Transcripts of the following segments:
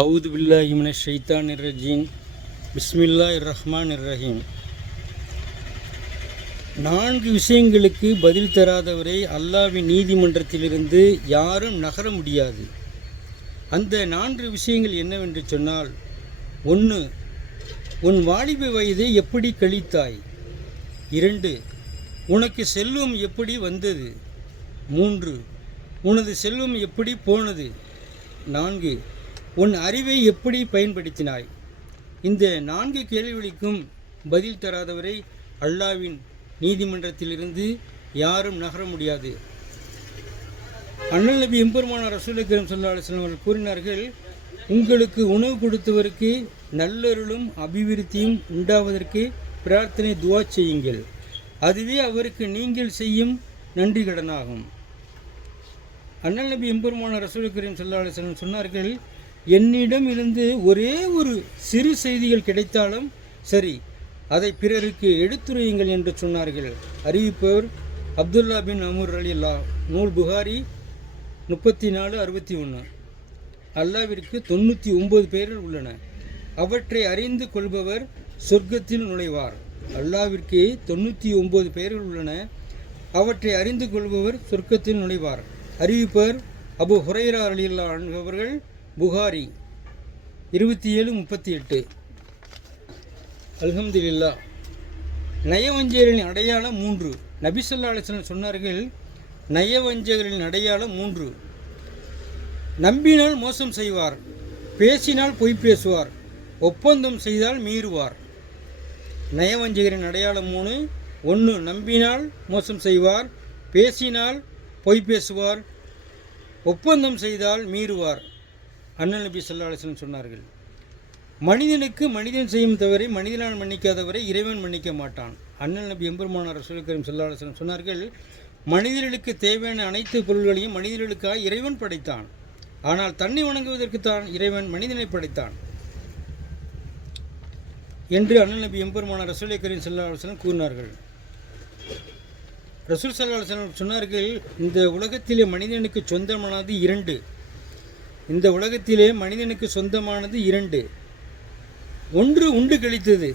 அவுது பில்லாஹி மின ஷைத்தான் ரஜீம் பிஸ்மில்லா ரஹ்மான் ரஹீம் நான்கு விஷயங்களுக்கு பதில் தராதவரை அல்லாவின் நீதிமன்றத்திலிருந்து யாரும் நகர முடியாது. அந்த நான்கு விஷயங்கள் என்னவென்று சொன்னால் ஒன்று உன் வாலிப வயதை எப்படி கழித்தாய்? இரண்டு உனக்கு செல்வம் எப்படி வந்தது? மூன்று உனது செல்வம் எப்படி போனது? நான்கு உன் அறிவை எப்படி பயன்படுத்தினாய்? இந்த நான்கு கேள்விகளுக்கும் பதில் தராதவரை அல்லாவின் நீதிமன்றத்திலிருந்து யாரும் நகர முடியாது. அண்ணல் நபி எம்பெருமான ரசூல் கரம் சொல்லா அலுவலம் அவர்கள் கூறினார்கள் உங்களுக்கு உணவு கொடுத்தவருக்கு நல்லருளும் அபிவிருத்தியும் உண்டாவதற்கு பிரார்த்தனை துவா செய்யுங்கள். அதுவே அவருக்கு நீங்கள் செய்யும் நன்றி கடனாகும். அண்ணல் நபி எம்பெருமான ரசூல் கரீம் அலுவலம் சொன்னார்கள் என்னிடம் இருந்து ஒரே ஒரு சிறு செய்திகள் கிடைத்தாலும் சரி அதை பிறருக்கு எடுத்துரையுங்கள் என்று சொன்னார்கள். அறிவிப்பவர் அப்துல்லா பின் அமூர் அலி லா நூல் புகாரி முப்பத்தி நாலு அறுபத்தி ஒன்று அல்லாவிற்கு தொண்ணூற்றி ஒன்பது பேர்கள் உள்ளன. அவற்றை அறிந்து கொள்பவர் சொர்க்கத்தில் நுழைவார். அல்லாவிற்கு தொண்ணூற்றி ஒன்பது பேர்கள் உள்ளன. அவற்றை அறிந்து கொள்பவர் சொர்க்கத்தில் நுழைவார். அறிவிப்பர் அபு ஹுரைரா அலில்லா அவர்கள் புகாரி இருபத்தி ஏழு முப்பத்தி எட்டு அல்ஹம்துலில்லா. நயவஞ்சகர்களின் அடையாளம் மூன்று. நபிசல்லா அலிஸ்லாம் சொன்னார்கள் நயவஞ்சகரின் அடையாளம் மூன்று. நம்பினால் மோசம் செய்வார் பேசினால் பொய் பேசுவார் ஒப்பந்தம் செய்தால் மீறுவார். நயவஞ்சகரின் அடையாளம் மூணு. ஒன்று நம்பினால் மோசம் செய்வார் பேசினால் பொய் பேசுவார் ஒப்பந்தம் செய்தால் மீறுவார். அண்ணன் நபி சொல்லா சொன்னார்கள் மனிதனுக்கு மனிதன் செய்யும் தவறை மனிதனால் மன்னிக்காதவரை இறைவன் மன்னிக்க மாட்டான். அண்ணன் நபி எம்பெருமானார் ரசூல் கரீம் சல்லா சொன்னார்கள் மனிதர்களுக்கு தேவையான அனைத்து பொருள்களையும் மனிதர்களுக்காக இறைவன் படைத்தான். ஆனால் தன்னை வணங்குவதற்கு தான் இறைவன் மனிதனை படைத்தான். என்று அண்ணன் நபி எம்பெருமானார் ரசூலை கரீம் சல்லா அலுவலம் கூறினார்கள். ரசூல் சல்லா அலுவலம் சொன்னார்கள் இந்த உலகத்திலே மனிதனுக்கு சொந்தமானது இரண்டு. இந்த உலகத்திலே மனிதனுக்கு சொந்தமானது இரண்டு. ஒன்று உண்டு கழித்தது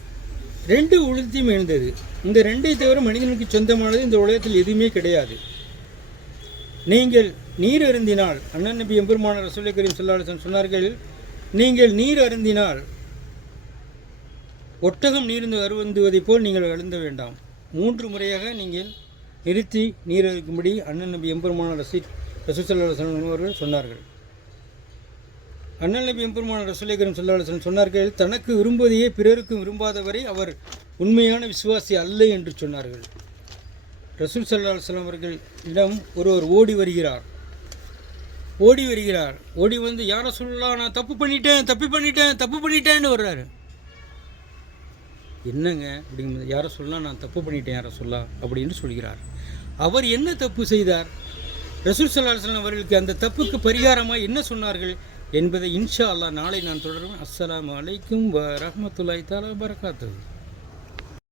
ரெண்டு உளுத்தியும் எழுந்தது இந்த ரெண்டை தவிர மனிதனுக்கு சொந்தமானது இந்த உலகத்தில் எதுவுமே கிடையாது. நீங்கள் நீர் அருந்தினால் அண்ணன் நபி எம்பெருமான ரசூலை கரீம் சொல்லாசன் சொன்னார்கள் நீங்கள் நீர் அருந்தினால் ஒட்டகம் நீர்ந்து அருந்துவதைப் போல் நீங்கள் அழுந்த வேண்டாம். மூன்று முறையாக நீங்கள் நிறுத்தி நீர் அருக்கும்படி அண்ணன் நபி எம்பெருமான ரசி ரசூசல்லா அவர்கள் சொன்னார்கள். அண்ணல் நபி எம்பெருமான ரசூலேகரம் சொல்லாசன் சொன்னார்கள் தனக்கு விரும்புவதையே பிறருக்கும் விரும்பாதவரை அவர் உண்மையான விசுவாசி அல்ல என்று சொன்னார்கள். ரசூல் சல்லா அலுவலம் அவர்கள் இடம் ஒருவர் ஓடி வருகிறார். ஓடி வருகிறார். ஓடி வந்து யாரை சொல்லலாம் நான் தப்பு பண்ணிட்டேன் தப்பு பண்ணிட்டேன் தப்பு பண்ணிட்டேன்னு வர்றாரு. என்னங்க அப்படிங்கும்போது யாரை சொல்லலாம் நான் தப்பு பண்ணிட்டேன் யாரை சொல்லலாம் அப்படின்னு சொல்கிறார். அவர் என்ன தப்பு செய்தார்? ரசூல் சல்லா அலுவலம் அவர்களுக்கு அந்த தப்புக்கு பரிகாரமாக என்ன சொன்னார்கள்? என்பதை இன்ஷா அல்லாஹ் நாளை நான் தொடருவேன். அஸ்லாம் அலைக்கும் வரமத்துல்லாய் தாலா பரகாத்து